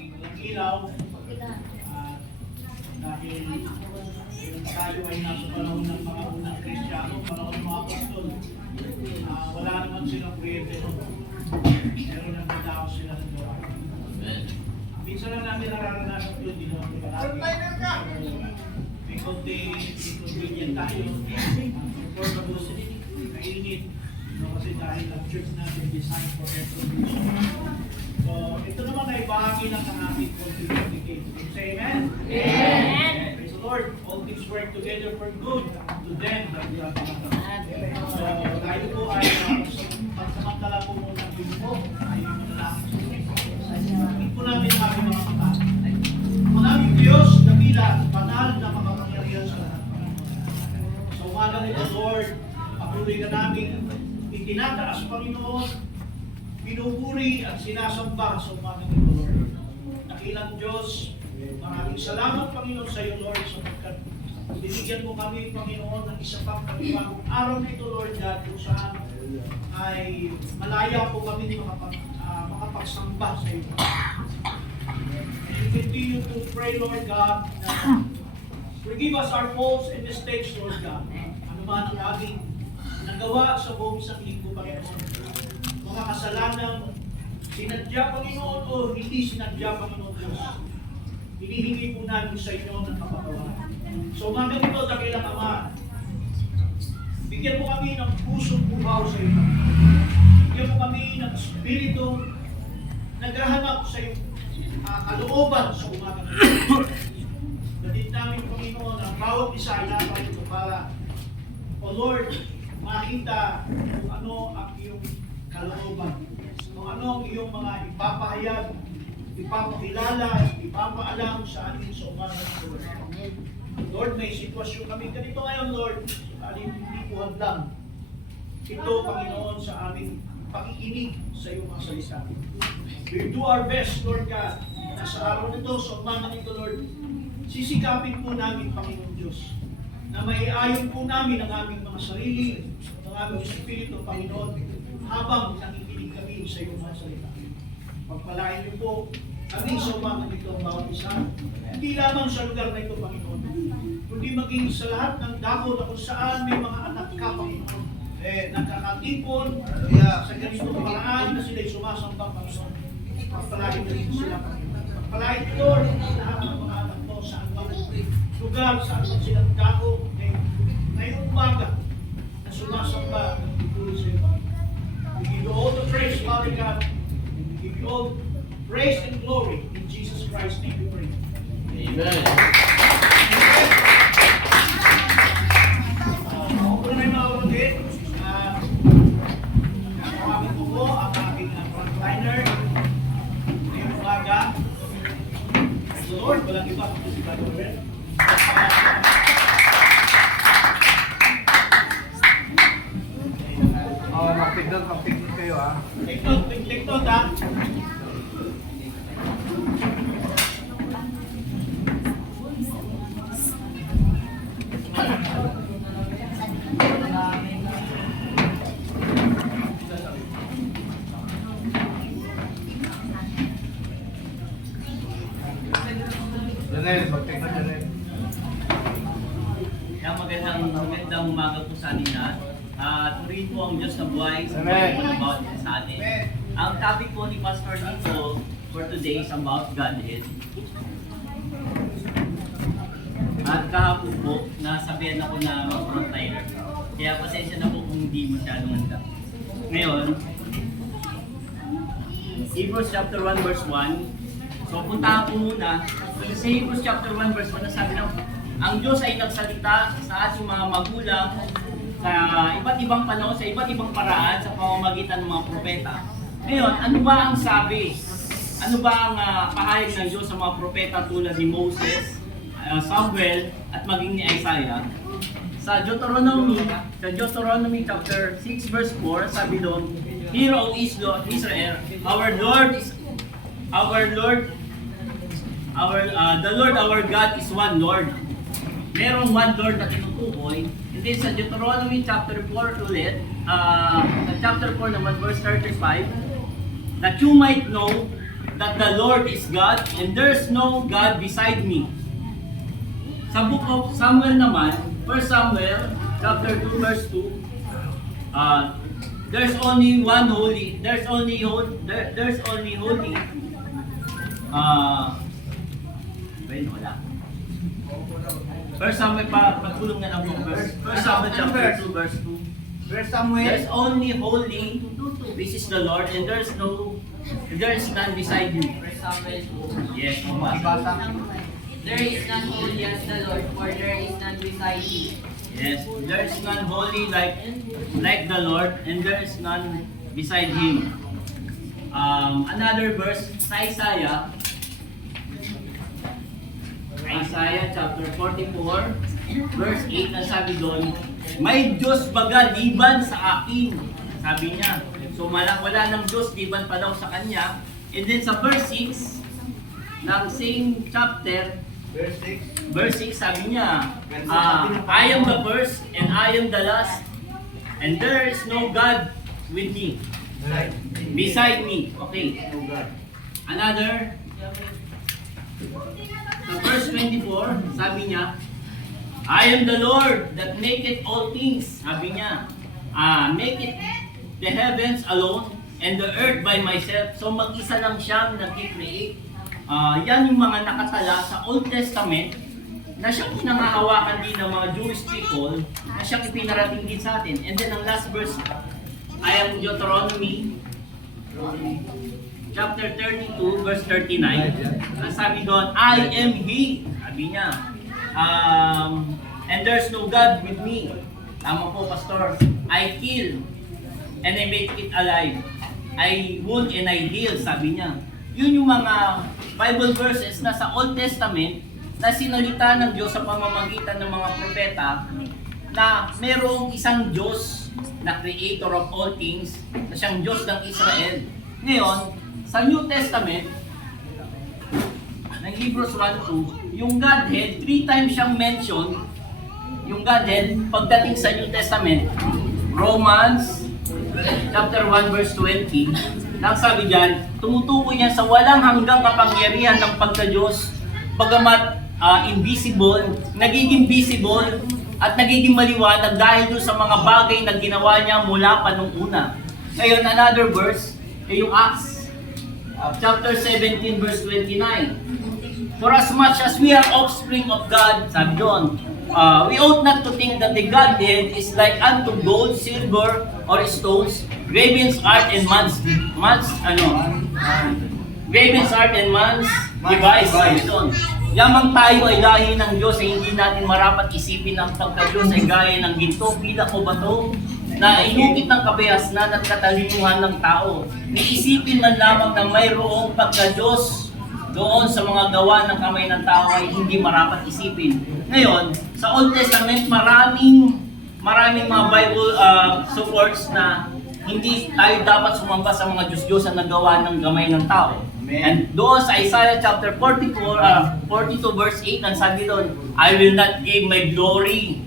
maging walang ilaw. At dahil tayo ay nasa panahon ng mga unang Kristiyano, panahon ng mga apostol, wala naman silang kuryente no. Pero nagdadaos sila ng gawa. Minsan lang namin nararanasan yun, di naman may konti inconvenient tayo, portable, mainit. Kasi dahil ang church natin designed for air conditioning. So, ito naman ay bahagi ng ating contributing. Say amen? Amen! Praise the Lord. All things work together for good to them that love God. So, tayo po ay pagsamantala po muna ng Bimbo ay manalangin sa Diyos. Hindi po namin ang aming mga mata. Manaming Diyos, dakila, banal na makapangyarihan sa lahat. Sa umaga nito, Lord, patuloy ka namin itinataas, Panginoon, pinupuri at sinasamba sa umaga nito, Lord. Dakilang Diyos, maraming salamat, Panginoon, sa iyo, Lord, sapagkat binigyan mo kami, Panginoon, ng isa pang panibagong araw nito, Lord, God, kung saan ay malaya po kami makapagsamba sa iyo. And we continue to pray, Lord God, na forgive us our faults and mistakes, Lord God. Ano man ang aming nagawa sa buong isang linggo, Panginoon. Mga kasalanang sinadya, Panginoon, o hindi sinadya, Panginoon Diyos. Hinihingi po namin sa inyo ng kapatawaran. So, umaga nito, dakilang Ama, bigyan mo kami ng pusong buhaw sa iyo. Bigyan mo kami ng espiritu naghahanap sa iyo, kalooban sa umaga nito. Dalit namin, Panginoon, ang bawat isa ay naman ito para, O Lord, makita kung ano ang iyong kalooban, kung ano ang iyong mga ipapahayag, ipapakilala, ipapaalam sa atin sa umaga ng Lord. Lord, may sitwasyon kami ganito ngayon, Lord, hindi po hadlang. Ito, Panginoon, sa aming pakikinig sa iyong mga salita. We do our best, Lord God, na sa araw nito, sa umaga nito, Lord, sisikapin po namin, Panginoon Diyos, na maiayon po namin ang aming mga sarili, ang aming espiritu, Panginoon, habang nakikinig kami sa iyong mga salita. Pagpalain niyo po kami sa umaga nito ang bawat isa, hindi lamang sa lugar na ito, Panginoon, kundi maging sa lahat ng dako na kung saan may mga anak ka, Panginoon, nagkakatipon sa ganitong paraan na sila'y sumasamba, Panginoon. Pagpalain niyo sila, Panginoon. Pagpalain niyo, Lord, lahat ng mga anak mo sa anumang lugar, saan man silang dako, ngayong umaga na sumasamba ng pipuli sa iyo. We give you all the praise, Father God. We give you all praise and glory in Jesus Christ's name we pray. Amen. Kung may mga ulit, nakakawagin ko po ang aking frontliner ngayong umaga. So Lord, walang iba kung si Brother Robert. Mag-pigdod kayo ha. Tiktok ha. Janel, mag-pigdod Janel. Magandang umaga po sa atin lahat. Turihin po ang Diyos na buhay sa Amen. buhay po ng bawat isa sa atin. Ang topic po ni Pastor dito for today is about Godhead. At kahapon po, nasabihan ako na mag-frontliner. Kaya pasensya na po kung hindi masyadong handa. Ngayon, Hebrews chapter 1 verse 1. So puntahan po muna. Sa Hebrews chapter 1 verse 1, nasabi ng ang Diyos ay nagsalita sa ating mga magulang sa iba't ibang panahon, sa iba't ibang paraan sa pamamagitan ng mga propeta. Ngayon, ano ba ang sabi? Ano ba ang pahayag ng Diyos sa mga propeta tulad ni Moses, Samuel, at maging ni Isaiah? Sa Deuteronomy chapter 6 verse 4, sabi doon, Hear, O Israel, the Lord our God is one Lord. Merong one Lord na tinutukoy. And then sa Deuteronomy chapter 4 ulit, sa chapter 4 naman verse 35, that you might know that the Lord is God and there's no God beside me. Sa book of Samuel naman, 1 Samuel chapter 2 verse 2, there's only holy. Wala. First Samuel patulong na lang po. First Samuel chapter 2 verse 2. Where's Samuel? There's only holy, this is the Lord, and there is none beside you. First Samuel 2. Yes, Ibasa. There is none holy as the Lord, for there is none beside you. yes, there is none holy like the Lord, and there is none beside Him. Another verse, sa Isaiah chapter 44, verse 8, ang sabi doon, may Diyos baga liban sa akin, sabi niya. So wala ng Diyos liban pa daw sa Kanya. And then sa verse 6, ng same chapter, verse 6 sabi niya, I am the first and I am the last, and there is no God with me, beside me. Okay. Another, sa verse 24, sabi niya, I am the Lord that maketh all things. Sabi niya, maketh the heavens alone and the earth by myself. So mag-isa lang siyang nag-create. Yan yung mga nakatala sa Old Testament na siyang pinangahawakan din ng mga Jewish people na siyang ipinarating din sa atin. And then ang last verse, I am Deuteronomy chapter 32 verse 39. Ang sabi doon, I am He. Sabi niya, and there's no God with me. Tama po, Pastor. I kill and I make it alive. I wound and I heal, sabi niya. Yun yung mga Bible verses na sa Old Testament na sinalita ng Diyos sa pamamagitan ng mga propeta na merong isang Diyos na creator of all things, na siyang Diyos ng Israel. Ngayon, sa New Testament, ng Hebrews 1:2, yung Godhead, 3 times siyang mention, yung Godhead, pagdating sa New Testament, Romans chapter 1 verse 20, nang sabi dyan, tumutukoy niya sa walang hanggang kapangyarihan ng pagka-Diyos, bagamat invisible, nagiging visible, at nagiging maliwanag dahil doon sa mga bagay na ginawa niya mula pa nung una. Ngayon, another verse, yung Acts chapter 17 verse 29. For as much as we are offspring of God, sabi doon, we ought not to think that the Godhead is like unto gold, silver, or stones, graven art and man's device. Sabi doon, yamang tayo ay lahi ng Diyos ay hindi natin marapat isipin ang pagka-Diyos ay gaya ng ginto, pilak o bato, na inukit ng kabihasnan at katalinuhan ng tao. Niisipin man lamang na mayroong pagka-Diyos doon sa mga gawa ng kamay ng tao ay hindi marapat isipin. Ngayon, sa Old Testament, maraming mga Bible supports na hindi tayo dapat sumamba sa mga Diyos-Diyosan na gawa ng kamay ng tao. Amen. And doon sa Isaiah chapter 42 verse 8, ang sabi doon, I will not give my glory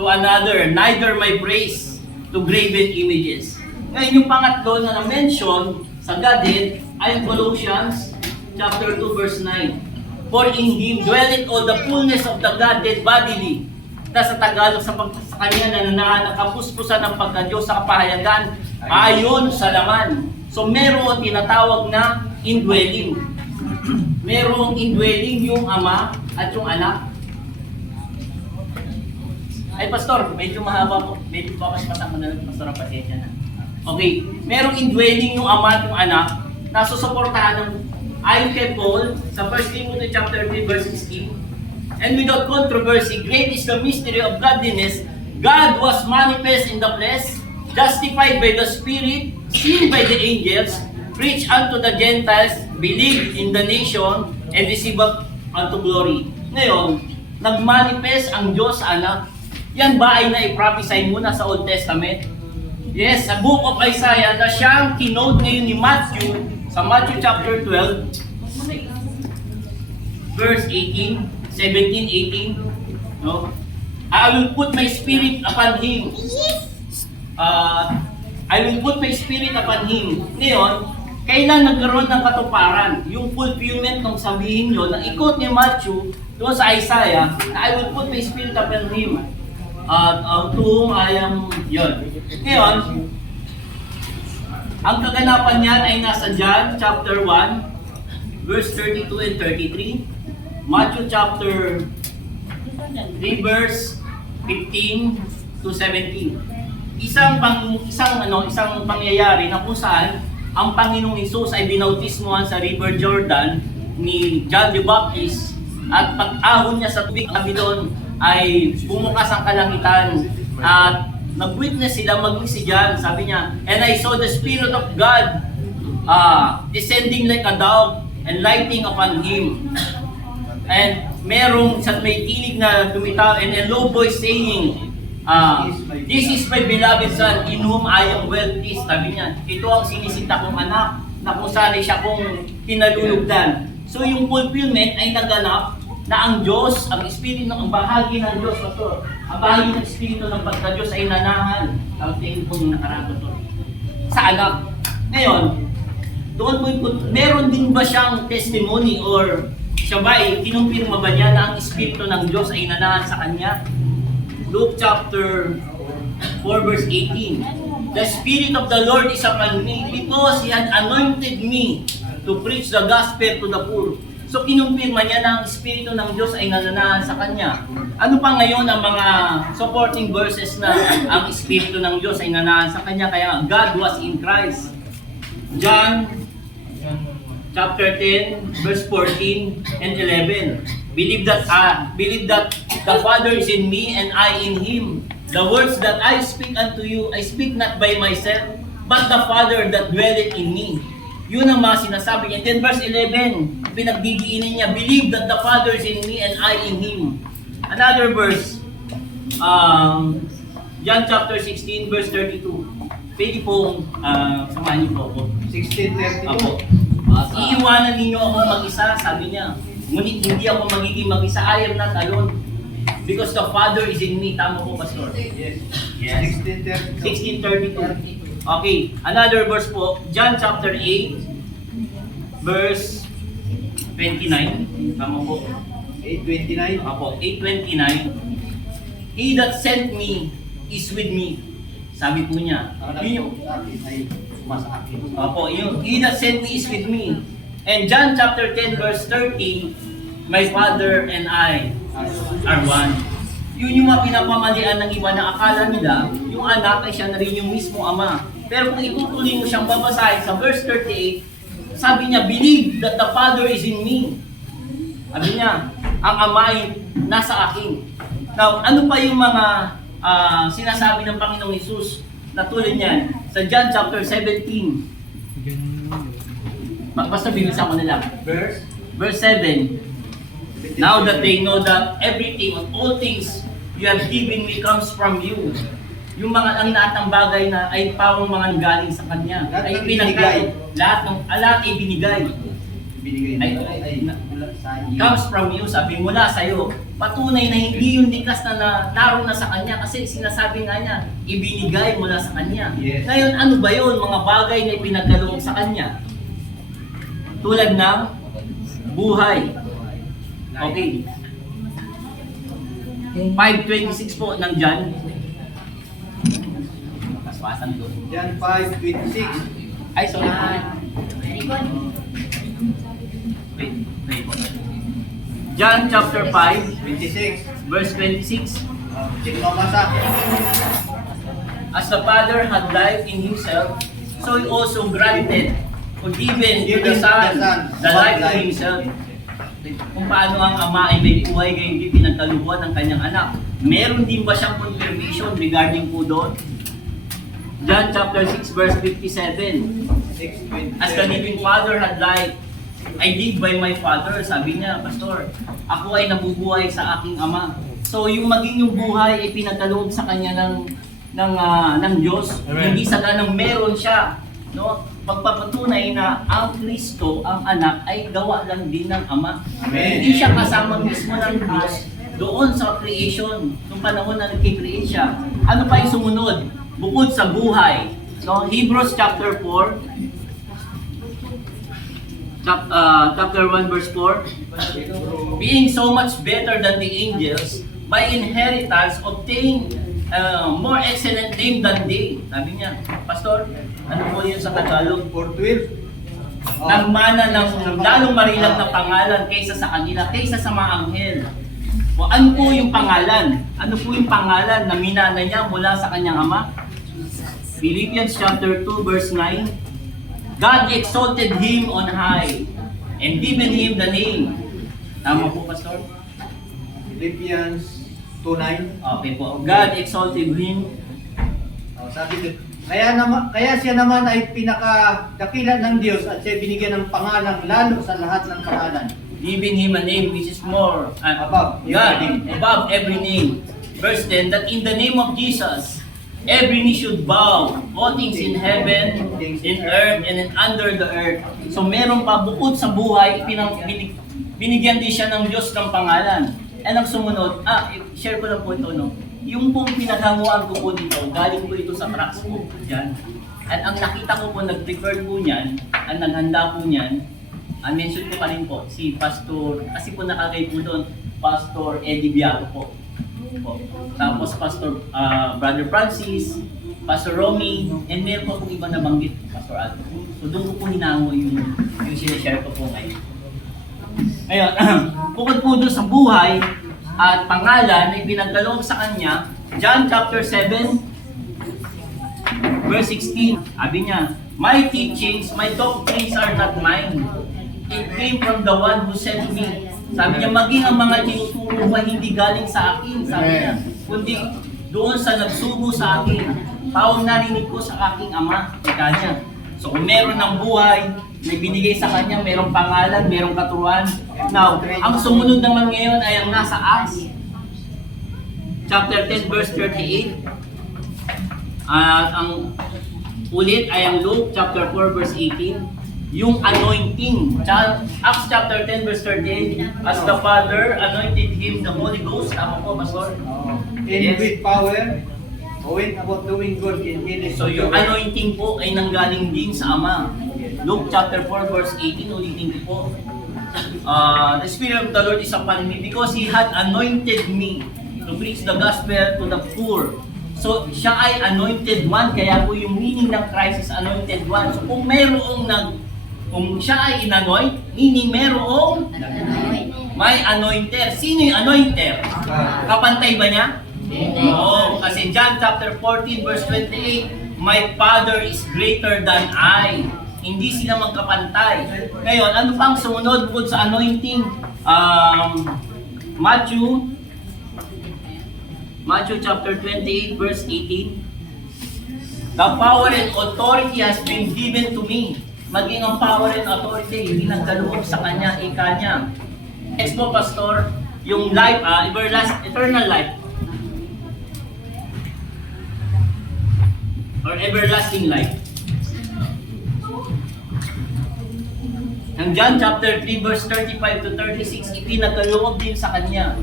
to another, neither my praise to graven images. Ngayon, yung pangatlo na na-mention sa Godhead ay ang Colossians chapter 2 verse 9. For in Him dwelleth all the fullness of the Godhead bodily. Sa Tagalog, sa kanya na nakapuspusan ng pagka-Diyos sa kapahayagan ayon sa laman. So meron tinatawag na indwelling. Merong indwelling yung Ama at yung Anak. Ay, Pastor, medyo mahaba po. Medyo bakas pasang na lang, Pastor, ang pasensya na. Okay, merong indwelling yung Ama at yung Anak na susuportahan ng ayon kay Paul sa 1 Timothy chapter 3 verse 16. And without controversy, great is the mystery of godliness. God was manifest in the flesh, justified by the Spirit, seen by the angels, preached unto the Gentiles, believed in the nation, and received up unto glory. Ngayon, nagmanifest ang Diyos sa Anak. Yan ba ay na-prophesy muna sa Old Testament? Yes, sa book of Isaiah na siyang kinote ngayon ni Matthew, sa Matthew chapter 12, verse 18, 17, 18, no? I will put my spirit upon him. I will put my spirit upon him. Ngayon, kailan nagkaroon ng katuparan? Yung fulfillment ng sabihin nyo, na ikot ni Matthew doon sa Isaiah, na I will put my spirit upon him. To whom I am, yun. Ngayon, ang kaganapan niyan ay nasa John chapter 1, verse 32 and 33. Matthew chapter 3, verse 15 to 17. Isang pangyayari na kung saan ang Panginoong Hesus ay binautismohan sa River Jordan ni John the Baptist, at pag-ahon niya sa tubig doon ay bumukas ang kalangitan at nag-witness sila maging si John. Sabi niya, and I saw the Spirit of God descending like a dove and lighting upon him. And merong sa may tinig na tumitaw and a low voice saying, this is my beloved son in whom I am well pleased. Sabi niya, ito ang sinisita kong anak na kung saan siya kong pinalulugdan. So yung fulfillment ay naganap na ang Diyos, ang Espiritu ng bahagi ng Diyos, Pastor, ang bahagi ng Espiritu ng pagka-Diyos ay nanahan. Ang tingin po yung nakaraan to sa anak. Ngayon, doon po, meron din ba siyang testimony or siya ba ay kinumpirma ba niya na ang Espiritu ng Diyos ay nanahan sa kanya? Luke chapter 4 verse 18. The Spirit of the Lord is upon me because He had anointed me to preach the gospel to the poor. So kinumpirma niya na ang Espiritu ng Diyos ay nananahan sa kanya. Ano pa ngayon ang mga supporting verses na ang Espiritu ng Diyos ay nananahan sa kanya? Kaya God was in Christ. John chapter 10 verse 14 and 11. Believe that the Father is in me and I in Him. The words that I speak unto you, I speak not by myself, but the Father that dwelleth in me. Yun ang mga sinasabi niya. And then verse 11, pinagdidiinin niya, believe that the Father is in me and I in Him. Another verse, John chapter 16 verse 32. Pwede pong samahan niyo po ako. 16:32. Apo. Iiwanan ninyo akong mag-isa, sabi niya. Ngunit hindi ako magiging mag-isa. I am not alone. Because the Father is in me. Tama po, Pastor? Yes. Yes. 16:32. Okay, another verse po. John chapter 8, verse 29. Tama po. 8:29. Apo, 8:29. He that sent me is with me. Sabi po niya. Yun yung, Apo, yun. He that sent me is with me. And John chapter 10 verse 30, my Father and I are one. Yun yung mga pinapamalian ng iba na akala nila, yung anak ay siya na rin yung mismo ama. Pero kung itutuloy mo siyang babasahin sa verse 38, sabi niya, believe that the Father is in me. Sabi niya, ang ama ay nasa akin. Now, ano pa yung mga sinasabi ng Panginoong Hesus na tulad niyan? Sa John chapter 17, basta bibisa ko na lang. Verse 7. Now that they know that everything and all things you have given me comes from you. Yung mga ang lahat ng bagay na ay pawang mga galing sa Kanya. Ay pinagkait. Lahat ay binigay. Comes from you, sabi mula sa'yo. Patunay na hindi yung likas na naroon na sa Kanya kasi sinasabi nga niya, ibinigay mula sa Kanya. Yes. Ngayon, ano ba yun? Mga bagay na ipinagkaloob sa Kanya. Tulad ng buhay. Okay. 5:26 po ng John. Paspasan ko. John 5:26. Ay, sorry. Very good. Wait. John chapter 5, 26. verse 26. Check mo masa. As the Father had life in Himself, so He also granted or given to the Son the life of Himself. Kung paano ang Ama ay may buhay, gayon din pinagkalubuan ng kanyang anak. Meron din ba siyang confirmation regarding po doon? John chapter 6 verse 57. 6:27. As the living Father had life, I live by my Father. Sabi niya, Pastor, ako ay nabubuhay sa aking Ama. So yung maging yung buhay ay pinagkaloob sa kanya ng Diyos. Amen. Hindi sa ganang meron siya. No? Pagpapatunay na ang Kristo, ang anak, ay gawa lang din ng Ama. Amen. Hindi siya kasama mismo ng Diyos doon sa creation, nung panahon na nag-create siya. Ano pa yung sumunod? Bukod sa buhay. No? Hebrews chapter 4, chapter 1 verse 4, being so much better than the angels, by inheritance obtain more excellent name than they. Sabi niya, Pastor, ano po yun sa Tagalog? For 12. Nagmana ng lalong marilang na pangalan kaysa sa kanila, kaysa sa mga anghel. O ano po yung pangalan? Ano po yung pangalan na minana niya mula sa kanyang ama? Philippians chapter 2 verse 9, God exalted him on high and given him the name. Tama po, Pastor? Philippians 2:9. Okay po. God exalted him. Sabi ko, kaya siya naman ay pinakadakila ng Diyos at siya binigyan ng pangalan lalo sa lahat ng pangalan. Giving him a name which is more Above God, every name. above every name. Verse 10, that in the name of Jesus, every knee should bow, all things in heaven, in earth, and under the earth. So meron pa bukod sa buhay, binigyan din siya ng Diyos ng pangalan. And ang sumunod, share ko lang po ito, no? Yung pong pinaghanguan ko po dito, galing po ito sa tracks po. Yan. At ang nakita ko po, nag-prepare po niyan, ang naghanda po niyan, mention ko pa rin po, si Pastor, kasi po nakagay po doon, Pastor Eddie Biago po. Tapos Pastor Brother Francis, Pastor Romy, and meron pa pong iba nabanggit, Pastor Alto. So doon ko po hinango yung sinishare ko po ngayon. Ngayon, bukod po doon sa buhay at pangalan na ipinagkaloob sa kanya, John chapter 7, verse 16, sabi niya, my teachings, my doctrines are not mine. It came from the one who sent me. Sabi niya, maging ang mga tinuturo ko hindi galing sa akin, sabi niya, kundi doon sa nagsugo sa akin. Pawang narinig ko sa aking ama, ika niya. So kung meron ng buhay, may binigay sa kanya, merong pangalan, merong katuruan. Now, ang sumunod naman ngayon ay ang nasa Acts, chapter 10, verse 38. Ang ulit ay ang Luke, chapter 4, verse 18. Yung anointing. Acts chapter 10, verse 38. As the Father anointed him, the Holy Ghost. Tama po, Pastor? And Yes. with power, went about doing good in healing. So yung anointing po ay nanggaling din sa Ama. Luke chapter 4 verse 18, ulitin ko po. The Spirit of the Lord is upon me because He had anointed me to preach the gospel to the poor. So siya ay anointed one, kaya po yung meaning ng Christ is anointed one. So kung kung siya ay inanoint, meaning merong may anointer. Sino yung anointer? Kapantay ba niya? Oo, kasi John chapter 14 verse 28, my Father is greater than I. Hindi sila magkapantay. Ngayon, ano pang sumunod bukod sa anointing? Matthew chapter 28 verse 18. The power and authority has been given to me. Maging ang power and authority, hindi nagkaloob sa kanya, ika niya. Next po, Pastor, yung life, eternal life. Or everlasting life. Ang John chapter 3 verse 35 to 36, ipinagkaloob din sa kanya.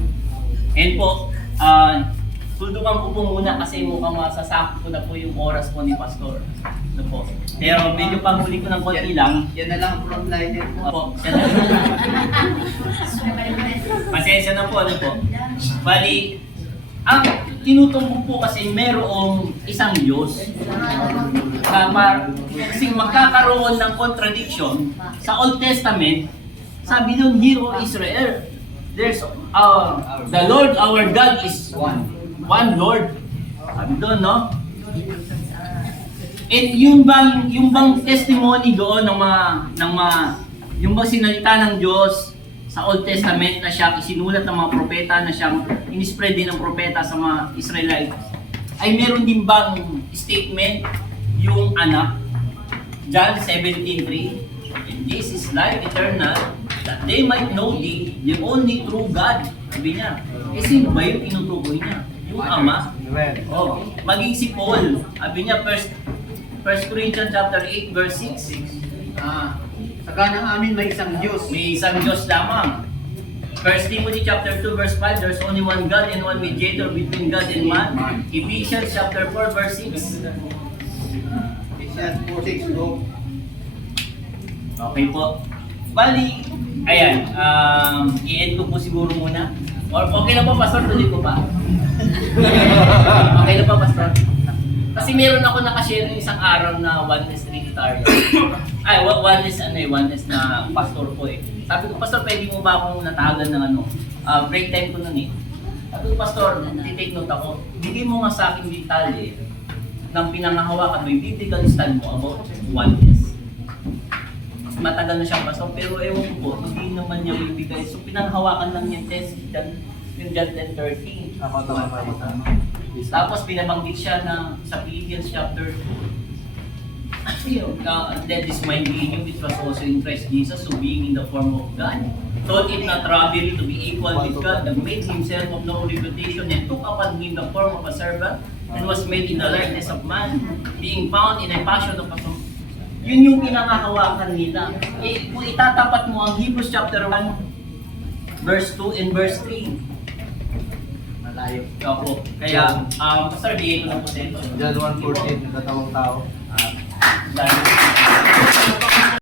And po, tulungan ko po muna kasi mukhang masasakot ko na po yung oras po ni Pastor. Ano po. Pero medyo panghuli ko ng konti lang. Yan na lang frontliner mo. Opo, pasensya na po, ano po. Bali, ang tinutumbok po kasi merong isang Diyos. Kasi magkakaroon ng contradiction sa Old Testament, sabi doon, Hear, O Israel, there's the Lord our God is one Lord. Sabi doon, no? And yung bang testimony doon yung bang sinalita ng Diyos sa Old Testament na siya isinulat ng mga propeta na siyang inispread din ng propeta sa mga Israelites, ay meron din bang statement yung anak? John 17:3, and this is life eternal, that they might know thee, the only true God. Sabi niya, sino ba yung tinutukoy niya? Yung Ama. Oh, maging si Paul, sabi niya, 1 Corinthians chapter 8 verse 6. Saka ng amin may isang Diyos. May isang Diyos lamang. 1 Timothy chapter 2 verse 5, there's only one God and one mediator between God and man. Ephesians chapter 4 verse 6. Ephesians 4:6 go. Okay po. Bali, ayan, i-end ko po siguro muna. Or okay na po, Pastor, tuloy ko pa. Okay na po, Pastor. Kasi meron ako nakashare ng isang araw na oneness Trinitarian. Ay, oneness na pastor ko eh. Sabi ko, Pastor, pwede mo ba akong natagan ng break time ko nun eh. Sabi ko, Pastor, titake note ako. Bigay mo nga sa akin detalye ng pinangahawakan mo, yung biblical stand mo about oneness. Matagal na siyang pastor, pero ewan ko po, hindi naman niya bibigay. So pinanghawakan lang yung test, yung John 10:13. Tama. Tapos binabanggit siya na sa Philippians chapter 2. That is my being, which was also in Christ Jesus, so being in the form of God, thought it not robbery to be equal with God, that made himself of no reputation, and took upon him the form of a servant, and was made in the likeness of man, being found in a fashion of a son. Yun yung pinangahawakan nila. Kung itatapat mo ang Hebrews chapter 1, verse 2 and verse 3. Malayo. Opo. Kaya, Pastor, bigay ko na po sa ito. John 1:14, nakatawang tao. Dahil